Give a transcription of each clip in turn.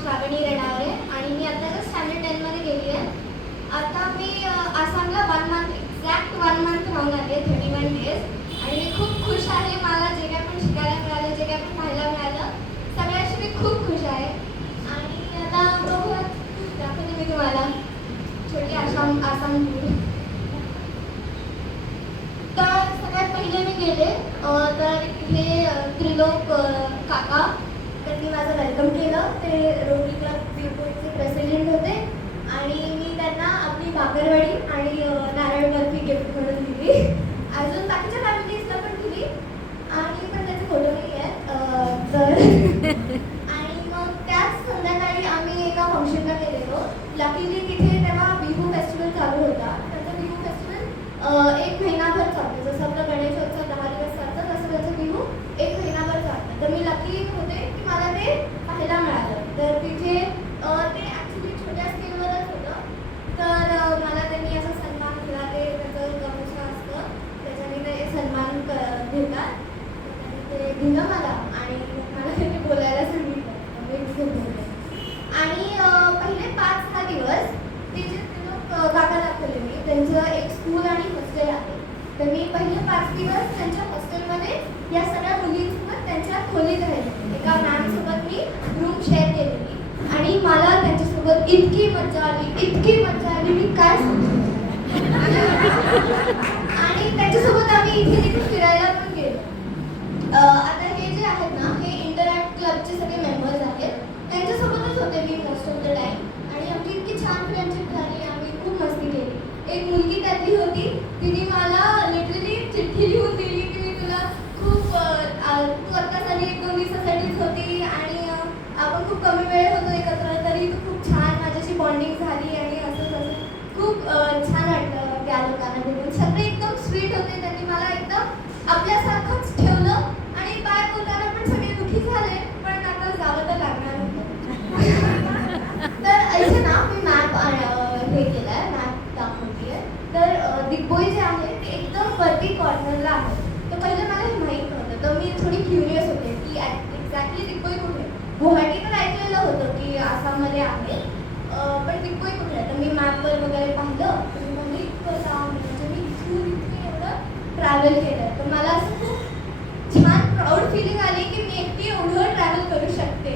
श्रावणी रेणावरे आणि मी आता स्टँडर्ड 10 मध्ये गेली आहे. आता मी आसामला 1 मंथ एक्झॅक्ट 1 मंथ राहून आले 31 डेज आणि मी खूप खुश आहे. मला जे काय पण शिकायला मिळालं, जे काय पण पाहायला मिळालं, सगळ्याशी मी खूप खुश आहे. आणि आता बघूयात, दाखवते मी तुम्हाला छोटी आसाम टूर. तर सगळ्यात पहिले मी गेले तर इथे त्रिलोक काका, त्यांनी माझं वेलकम केलं. ते रोटरी क्लब व्ह्यूपॉईंटचे प्रेसिडेंट होते आणि मी त्यांना आपली भाकरवडी आणि नारळ बर्फी गिफ्ट म्हणून दिली. अजून बाकीच्या फॅमिलीजला पण दिली आणि पण त्याचे फोटो नाही आहेत. तर आणि मग त्याच संध्याकाळी आम्ही एका फंक्शनला गेलेलो. लकीली तिथे तेव्हा बिहू फेस्टिवल चालू होता. त्याचा बिहू फेस्टिवल 1 महिनाभर चालतो. जसं आपलं गणेशोत्सव 10 दिवस चालतं, तसं त्याचं बिहू 1 महिनाभर चालतं. तर मी लकी होते की मला ते पाहायला मिळालं. तर तिथे ते ॲक्च्युली छोट्या स्केलवरच होतं. तर मला त्यांनी असा सन्मान दिला. ते त्याचं गमोशा असतं, त्याच्याने ते सन्मान देतात. त्यांनी ते दिलं मला आणि मला त्यांनी बोलायला सांगितलं. मी तिथे बोलले आणि पहिले 5-6 दिवस ते जे लोक काका दाखवले मी, त्यांचं एक स्कूल आणि हॉस्टेल आहे. तर मी पहिले 5 दिवस त्यांच्या हॉस्टेलमध्ये या सगळ्या मुलींसोबत त्यांच्या खोलीत राहिले. एका मॅमसोबत मी रूम शेअर केलेली आणि मला त्यांच्यासोबत इतकी मजा आली मी काय सांगू. आणि त्यांच्यासोबत आम्ही इथे तिथे फिरायला पण गेलो. आता हे जे आहेत ना, हे इंटरॅक्ट क्लबचे सगळे मेंबर्स आहेत. त्यांच्यासोबतच होते मी मोस्ट ऑफ द टाईम आणि आमची इतकी छान फ्रेंडशिप झाली. आम्ही खूप मस्ती केली. एक मुलगी त्यातली होती, तिने मला लिटरली चिठ्ठी लिहून दिली की मी तुला खूप तू आत्ताच आली 1-2 दिवसासाठीच होती आणि आपण खूप कमी वेळ होतो एकत्र, तरी तू खूप छान माझ्याशी बॉन्डिंग झाली आणि असं खूप छान वाटलं त्या लोकांना भेटून. सगळे एकदम स्वीट होते. त्यांनी मला एकदम आपल्यासारखंच ठेवलं आणि बाय बोलताना पण सगळे दुःखी झाले, पण आता जावं तर लागणार होतं. तर ऐसे ना मी मॅप हे केलं आहे, मॅप दाखवते आहे. तर दिग्बोई जे आहे ते एकदम वरती कॉर्नरला आहे. तर पहिलं मला हे माहीत नव्हतं. तर मी थोडी क्युरियस होते की एक्झॅक्टली दिग्बोई कुठे आहे. गुवाहाटी तर ऐकलेलं होतं की आसाममध्ये आहे, पण दिग्बोई कुठे आहे. तर मी मॅपवर वगैरे पाहिलं तर मी म्हणले इतकं लांब, म्हणजे मी इथून इथे एवढं ट्रॅव्हल केलं. तर मला असं खूप छान प्राऊड फिलिंग आली की मी एकटी एवढं ट्रॅव्हल करू शकते.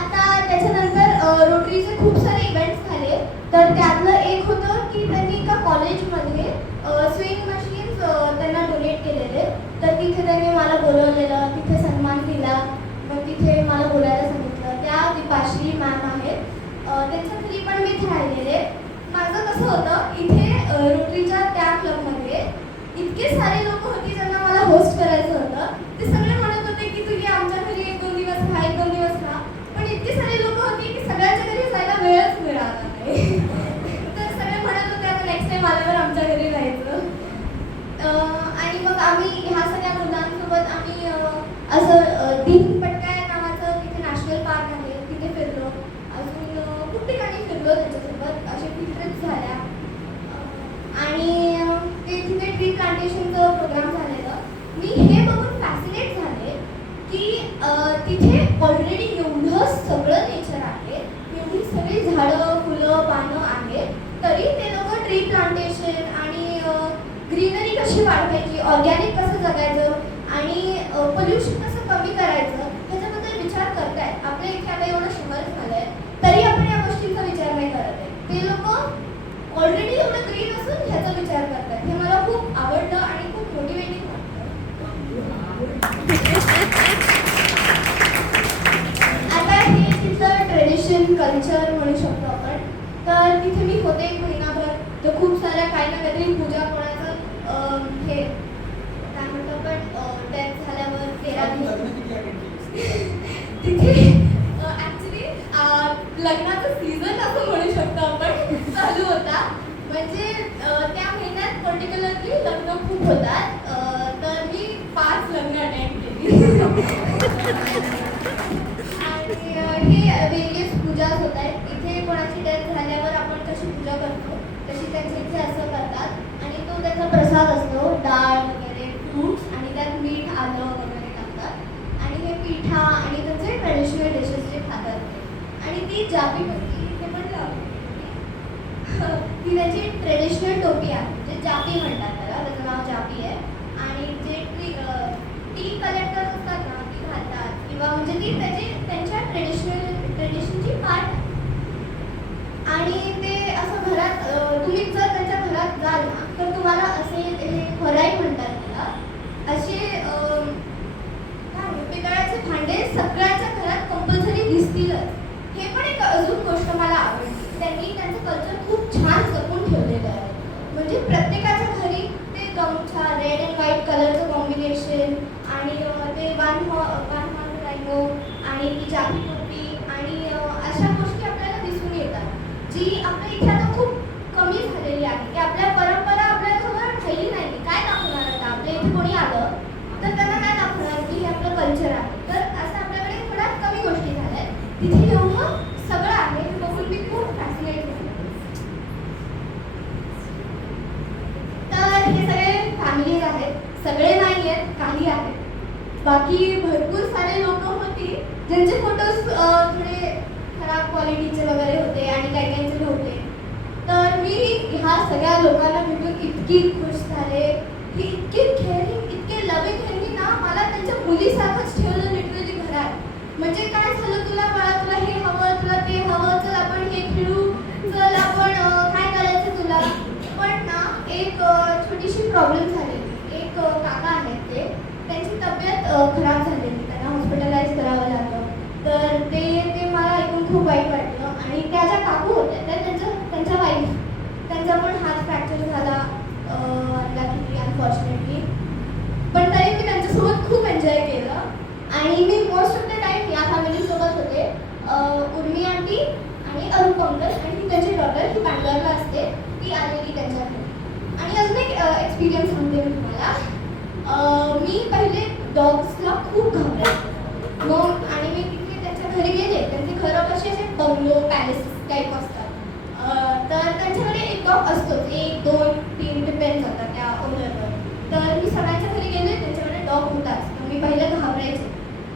आता त्याच्यानंतर रोटरीचे खूप सारे इव्हेंट्स झाले. तर त्यातलं एक होतं की त्यांनी एका कॉलेजमध्ये स्विंग मशीन्स त्यांना डोनेट केलेले. तर तिथे त्यांनी मला बोलवलेलं, तिथे सन्मान दिला. मग तिथे मला बोलायला सांगितलं. त्या दीपाश्री मॅम आहेत, त्यांच्या घरी पण मी राहिलेले. माझं कसं होतं, इथे रोटरीच्या त्या क्लबमध्ये इतके सारे लोक होती ज्यांना मला होस्ट करायचं होतं. ते सगळे म्हणत होते की तू ये आमच्या घरी 1-2 दिवस राहा, 1-2 दिवस राहा. पण इतके सारे लोक होती की सगळ्यांच्या घरी जायला वेळच मिळाला नाही. तर सगळे म्हणत होते आता नेक्स्ट टाइम आल्यावर आमच्या घरी राहायचं. आणि मग आम्ही ह्या सगळ्या मुलांसोबत आम्ही असं दिन पटकाय नावाचं तिथे नॅशनल पार्क आहे, तिथे फिरलो. अजून खूप ठिकाणी फिरलो त्यांच्यासोबत. असे ट्रिप्स झाल्या आणि ते तिथे ट्री प्लांटेशनचं प्रोग्राम झालेलं. मी हे बघून फॅसिनेट झाले की तिथे ऑलरेडी एवढं सगळं नेचर आहे, एवढी सगळी झाडं, फुलं, पानं आहेत, तरी ते लोक ट्री प्लांटेशन आणि ग्रीनरी कशी वाढवायची, ऑर्गॅनिक कसं जगायचं आणि पोल्युशन कसं कमी करायचं ह्याच्याबद्दल विचार करतायत. आपल्या इथे आता एवढं शहर झालं आहे, तरी आपण या गोष्टींचा विचार नाही करत आहे. ते लोक ऑलरेडी एवढं ग्रीन असून ह्याचा विचार करतात. हे मला खूप आवडलं आणि खूप मोटिवेटिंग वाटतं. आता हे तिथलं ट्रेडिशन, कल्चर म्हणू शकतो आपण. तर तिथे मी होते 1 महिनाभर. तर खूप साऱ्या काही ना काहीतरी पूजा, कोणाचं हे काय म्हणतो आपण डेथ झाल्यावर 13 दिवस तिथे ॲक्च्युली लग्नाचं सीझन असं म्हणू शकतो आपण चालू होता. म्हणजे त्या महिन्यात पर्टिक्युलरली लग्न खूप होतात. तर मी 5 लग्न अटेंड केली. आणि हे वेरियस पूजाज होत आहेत. इथे कोणाची डेथ झाल्यावर आपण कशी पूजा करतो तशी त्यांच्या इथे असं करतात आणि तो त्याचा प्रसाद असतो, डाळ वगैरे, फ्रूट्स आणि त्यात मीठ, आलं वगैरे टाकतात आणि हे ती जापी होती, ते पण ती त्याची ट्रेडिशनल टोपी आहे, म्हणजे जापी म्हणतात त्याला, त्याचं नाव जापी आहे. आणि जे टी कलेक्टर असतात ना, ती घालतात किंवा म्हणजे ती त्यांच्या ट्रेडिशनची पार्ट आहे. आणि ते असं घरात तुम्ही जर त्यांच्या घरात जाल ना, तर तुम्हाला असे हे खराई म्हणतात त्याला, असे काय पितळाचे भांडे सगळ्यांच्या घरात कंपल्सरी दिसतीलच. हे पण एक अजून गोष्ट मला आवडली, त्यांनी त्यांचं कल्चर खूप छान जपून ठेवलेलं आहे. म्हणजे प्रत्येकाच्या घरी ते गमछा, रेड अँड व्हाईट कलरचं कॉम्बिनेशन, आणि ते वन हॉर्न रायनो आणि ती जापी टोपी, आणि अशा गोष्टी आपल्याला दिसून येतात, जी आपल्या इथे आता खूप कमी झालेली आहे. की आपल्या परंपरा आपल्याजवळ राहिली नाही. काय दाखवणार आता? आपल्या इथे कोणी आलं तर त्यांना काय दाखवणार की हे आपलं कल्चर आहे. तर असं आपल्याकडे थोड्या कमी गोष्टी झाल्या आहेत. तिथे एवढं सगळं आहे हे बघून मी खूप फॅसिनेट झाले. तर हे सगळे फॅमिलीज आहेत, सगळे नाही आहेत, काही आहेत. बाकी भरपूर सारे लोक होती ज्यांचे फोटोज थोडे खराब क्वालिटीचे वगैरे होते आणि काही काहींचे नव्हते. तर मी ह्या सगळ्या लोकांना भेटून इतकी खुश झाले की इतके केअरिंग, इतके लविंग, त्यांनी ना मला त्यांच्या मुलीसारखंच ठेवलं लिटरली घरात. म्हणजे काय झालं तुला बाळा, तुला हे हवं, तुला ते हवं, चल आपण हे खेळू, चल आपण काय करायचं तुला. पण ना एक छोटीशी प्रॉब्लेम झालेली. एक काका आहेत ते, त्यांची तब्येत खराब झालेली, त्यांना हॉस्पिटलाइज करावं लागलं. तर ते मला ऐकून खूप वाईट वाटलं. आणि त्या ज्या काकू होत्या त्या त्यांच्या वाईफ, त्यांचा पण हात फ्रॅक्चर झाला लकीली, अनफॉर्च्युनेटली. पण तरी मी त्यांच्यासोबत खूप एन्जॉय केलं. आणि मी मोस्ट ऑफ द टाईम या फॅमिलीसोबत होते. उर्मी आंटी आणि अरूप अंकल आणि त्यांची डॉटर, ही बँगलोरला असते, ती आलेली त्यांच्या घरी. आणि अजून एक एक्सपिरियन्स सांगते मी तुम्हाला. मी पहिले डॉग्सला खूप घाबरायचे. मग आणि मी तिथे त्यांच्या घरी गेले. त्यांचे घरं कसे असे बंगलो, पॅलेस टाईप असतात. तर त्यांच्याकडे एक डॉग असतोच, 1, 2, 3 डिपेंड होतात त्या ओनरवर. तर मी सगळ्यांच्या घरी गेले, त्यांच्याकडे डॉग होताच. तर मी पहिले घाबरायचे.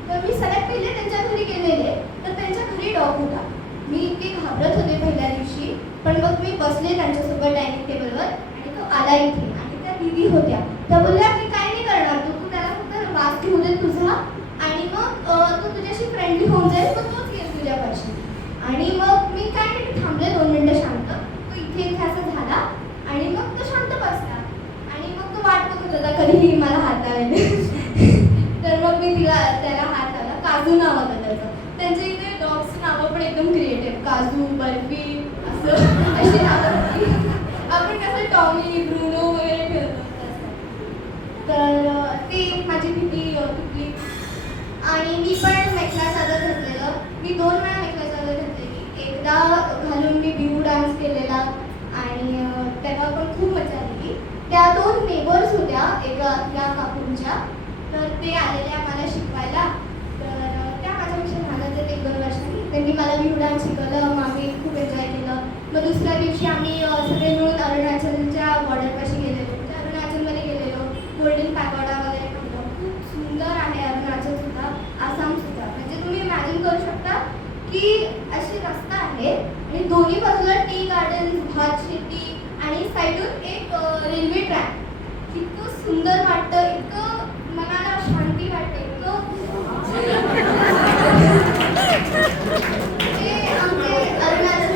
तर मी सगळ्यात पहिले त्यांच्या घरी गेलेले, तर त्यांच्या घरी डॉग होता. मी इतके घाबरत होते पहिल्या दिवशी. पण मग मी बसले त्यांच्यासोबत डायनिंग टेबलवर आणि तो आला इथे. आणि त्या दीदी होत्या, त्या बोलल्या की काय नाही करणार तू त्याला फक्त वास घेऊ दे तुझा, आणि मग तो तुझ्याशी फ्रेंडली होऊन जाईल, मग तोच येईल तुझ्यापाशी. आणि मग मी काय नाही थांबले 2 मिनिटं शांत. तो इथे असं झाला आणि मग तो शांत बसला. आणि मग तो वाट बघत होता कधीही मला हात लावेल. तर मग मी त्याला हात लावला. काजू नाव होतं त्याचं. त्यांच्या इथे डॉग्स नावं पण एकदम क्रिएटिव्ह, काजू, बर्फी, असं अशी नावं होती. आपण कसं टॉमी, ब्रुनो वगैरे ठेवतो तसं. तर ती माझी भीती तुटली. आणि मी पण मेखला चादर घातलेलं. मी 2 वेळा मेखला चादर घातलेली. एकदा घालून मी बिहू डान्स केलेला आणि तेव्हा पण खूप मजा आलेली. त्या 2 नेबर्स होत्या या काकूंच्या. तर ते आलेल्या मला शिकवायला. तर त्या माझ्यापेक्षा लहानच आहेत 1-2 वर्षांनी. त्यांनी मला बिहू डान्स शिकवलं. मग आम्ही खूप एन्जॉय केलं. मग दुसऱ्या दिवशी आम्ही सगळे मिळून अरुणाचलच्या बॉर्डरपाशी गेलेलो. म्हणजे अरुणाचलमध्ये गेलेलो. गोल्डन पॅगोडा वगैरे पाहिलं. खूप सुंदर आहे अरुणाचल सुद्धा, आसाम सुद्धा. म्हणजे तुम्ही इमॅजिन करू शकता की अशी रस्ता आहे आणि दोन्ही बाजूला टी गार्डन, भात शेती आणि साईडून एक रेल्वे ट्रॅक. इतकं सुंदर वाटतं, इतकं मनाला शांती वाटते, इतकं ते आमचे अरुणाचल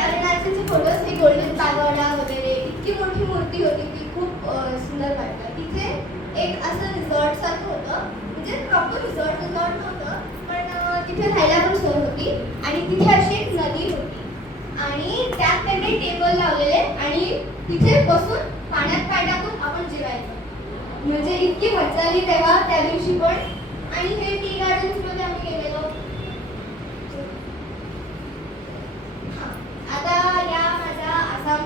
अरुणाचलचे फोटोज, ते गोल्डन पॅगोडा वगैरे, इतकी मोठी मूर्ती होती ती, खूप सुंदर वाटलं. तिथे एक असं रिसॉर्ट सारखं होतं, म्हणजे प्रॉपर रिसॉर्ट नव्हतं, पण तिथे राहायला पण सोय होती. आणि तिथे अशी एक नदी होती आणि त्यात त्यांनी टेबल लावलेले आणि तिथे बसून पाण्यात पाय टाकून आपण जेवायचं. म्हणजे इतकी मजा आली तेव्हा, त्या दिवशी पण. आणि हे टी गार्डन्समध्ये आम्ही गेलेलो. आता या माझ्या आसाम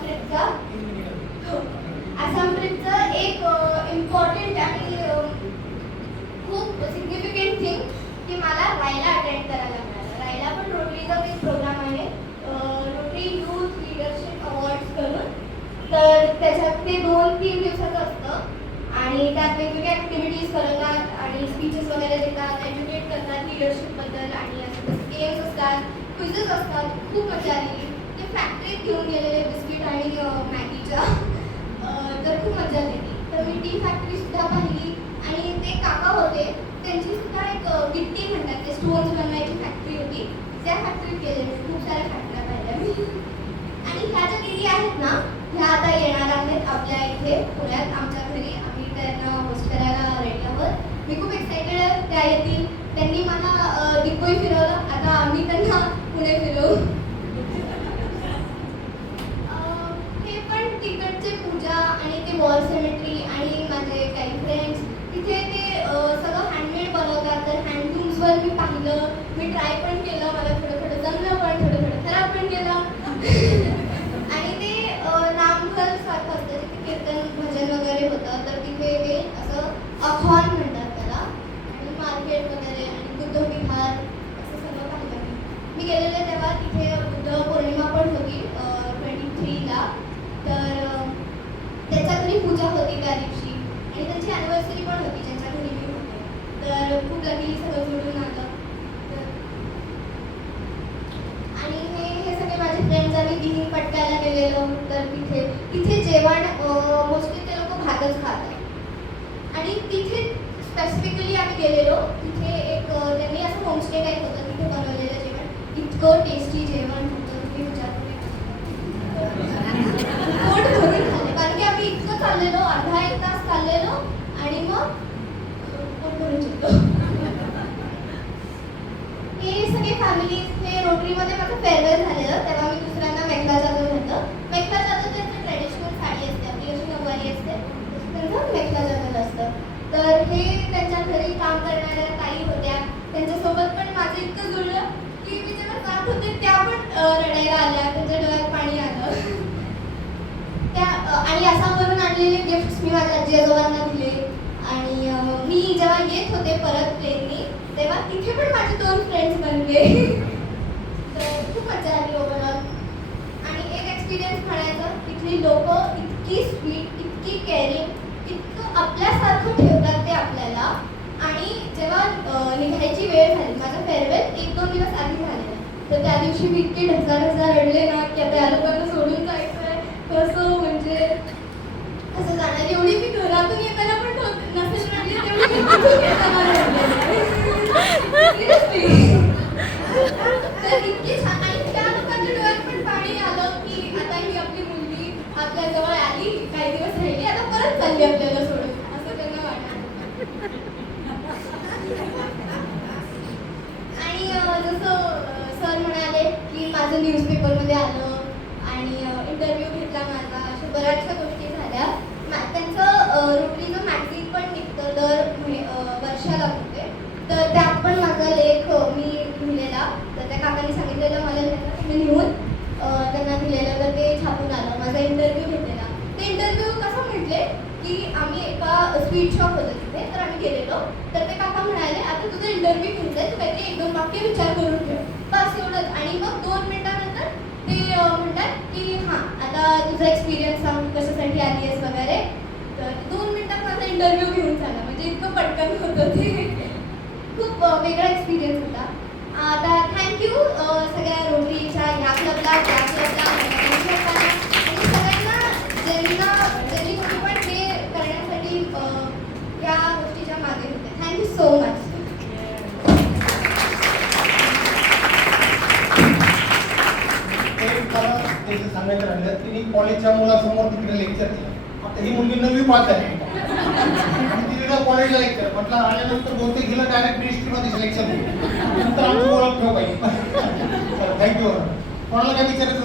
ट्रिपचं एक इम्पॉर्टंट आणि खूप सिग्निफिकंट थिंग की मला रायला अटेंड करायला मिळालं. रायला पण रोटरीचा एक प्रोग्राम आहे, रोटरी यूथ लीडरशिप अवॉर्ड्स करून. तर त्याच्यात ते 2-3 दिवसाचं असतं. आणि आणि त्यात वेगवेगळ्या ॲक्टिव्हिटीज करतात आणि स्पीचेस वगैरे देतात, एज्युकेट करतात लिडरशिपबद्दल आणि असं गेम्स असतात, क्विझेस असतात. खूप मजा आली. ते फॅक्टरीत घेऊन गेलेले बिस्किट आणि मॅगीच्या तर खूप मजा आली. तर मी टी फॅक्टरीसुद्धा पाहिली आणि ते काका होते त्यांची सुद्धा एक गिट्टी म्हणतात ते स्टोन्स बनवायची फॅक्टरी होती. त्या फॅक्टरीत गेले मी. खूप साऱ्या फॅक्टऱ्या पाहिल्या मी. आणि ह्या ज्या दीदी आहेत ना, ह्या आता येणार आहेत आपल्या इथे पुण्यात आमच्या घरी. आम्ही त्यांना होस्ट करायला रेडी आहोत. मी खूप एक्सायटेड आहे त्या येतील. त्यांनी मला दिग्गोई फिरवलं, आता आम्ही त्यांना पुणे फिरवू. हे पण तिकडचे पूजा आणि ते वॉर सेमेट्री आणि माझे काही फ्रेंड्स तिथे ते सगळं हँडमेड बनवतात. तर हँडलूम्सवर मी पाहिलं, मी ट्राय पण केलं, मला थोडं थोडं जमलं पण थोडं थोडं खराब पण केलं. आणि ते नामघर सारखं असतं तिथे कीर्तन भजन वगैरे होतं. तर तिथे ते असं अखॉन म्हणतात त्याला आणि मार्केट वगैरे आणि बुद्ध विहार असं सगळं पाहिलं मी गेलेले तेव्हा. तिथे बुद्ध पौर्णिमा पण होती 23ला. तर त्याच्या घरी पूजा होती त्या दिवशी आणि त्यांची ॲनिव्हर्सरी पण होती ज्यांच्या घरी मी होते. तर खूप लकीली सगळं जुळून आलं. आणि हे सगळे माझे फ्रेंड्स आम्ही दिनी पटकायला गेलेलो. तर तिथे जेवण मोस्टली ते लोक भातच खातात. आणि तिथे स्पेसिफिकली आम्ही गेलेलो तिथे एक त्यांनी असं होमस्टे टाईप होतं तिथे बनवलेलं जेवण. इतकं टेस्टी जेवण होतं तुम्ही विचार पोट भरून खाल्ले. कारण की आम्ही इतकं चाललेलो, अर्धा एक तास चाललेलो आणि मग पोट भरून जेवलो. हे सगळे फॅमिलीज हे रोटरीमध्ये माझं फेअरवेल झालेलं तेव्हा मी दुसऱ्यांना मेखला जाधव होतं. मेखला जाधव त्यांचं ट्रेडिशनल साडी असते आपली अशी नऊवारी असते त्यांचं मेखला जाधव असतं. तर हे त्यांच्या घरी काम करणाऱ्या ताई होत्या. त्यांच्यासोबत पण माझं इतकं जुळलं की मी जेव्हा जात होते त्या पण रडायला आल्या. त्यांच्या डोळ्यात पाणी आलं. त्या आणि आसामवरून आणलेले गिफ्ट्स मी माझ्या आजी आजोबांना दिले. आणि मी जेव्हा येत होते परत प्लेननी तेव्हा तिथे पण माझे 2 फ्रेंड्स बनले. तर खूप मजा आली ओव्हरऑल. आणि एक एक्सपिरियन्स म्हणायचं तिथली लोक इतकी स्वीट, इतकी केअरिंग, इतकं आपल्यासारखं ठेवतात ते आपल्याला. आणि जेव्हा निघायची वेळ झाली माझं फेअरवेल 1-2 दिवस आधी झालेलं. तर त्या दिवशी मी इतके ढसा रडले ना की आता या लोकांना सोडून जायचं आहे कसं म्हणजे कसं जाणार. एवढी मी घरातून येताना पण नसेल रडली तेवढी मी तिथून येताना रडले. तर इतकी छान. आणि त्या लोकांच्या डोळ्यात पण पाणी आलं की आता ही आपली मुलगी आपल्या जवळ आली, काही दिवस राहिली, आता परत चालली आपल्याला सोडून असं त्यांना वाटलं. आणि जसं सर म्हणाले की माझं न्यूजपेपरमध्ये आलं आणि इंटरव्ह्यू घेतला माझा, अशा बऱ्याचशा गोष्टी झाल्या. त्यांचं रोटरीचं मॅगझिन पण निघतं दर वर्षाला होते. तर त्यात पण माझा लेख मी लिहिलेला. तर त्या काकांनी सांगितलेलं मला मी लिहून त्यांना दिलेलं. तर ते छापून आलं. माझा इंटरव्ह्यू घेतलेला. ते इंटरव्ह्यू कसं म्हटले की आम्ही एका स्वीट शॉप होतं तिथे तर आम्ही गेलेलो. तर ते काका म्हणाले आता तुझं इंटरव्ह्यू घ्यायचं तू काहीतरी 1-2 वाक्य विचार करून ठेव बस एवढंच. आणि मग 2 मिनिटानंतर ते म्हणतात की हां आता तुझा एक्सपिरियन्स सांग कशासाठी आली आहेस वगैरे. तर 2 मिनिटात माझा इंटरव्ह्यू घेऊन झाला. म्हणजे इतकं पटकन होतं ते. खूप वेगळा एक्सपिरियन्स होता. आता थँक्यू सगळ्या रोटरीच्या ह्या क्लबला त्या क्लबला आणि सगळ्यांना ज्यांनी कोणी पण हे करण्यासाठी या गोष्टीच्या मागे होते. Thank you so much. सांगायचं राहिलं तिने कॉलेजच्या मुलासमोर तिकडे लेक्चर दिलं. आता ही मुलगी 9वी पास आहे आणि तिकडे कॉलेजला लेक्चर म्हटलं आल्यानंतर बहुतेक गेलं डायरेक्ट मिनिस्ट्रीमध्ये सिलेक्शन नंतर आमची ओळख ठेव पाहिजे. थँक्यू. कोणाला काय विचारायचं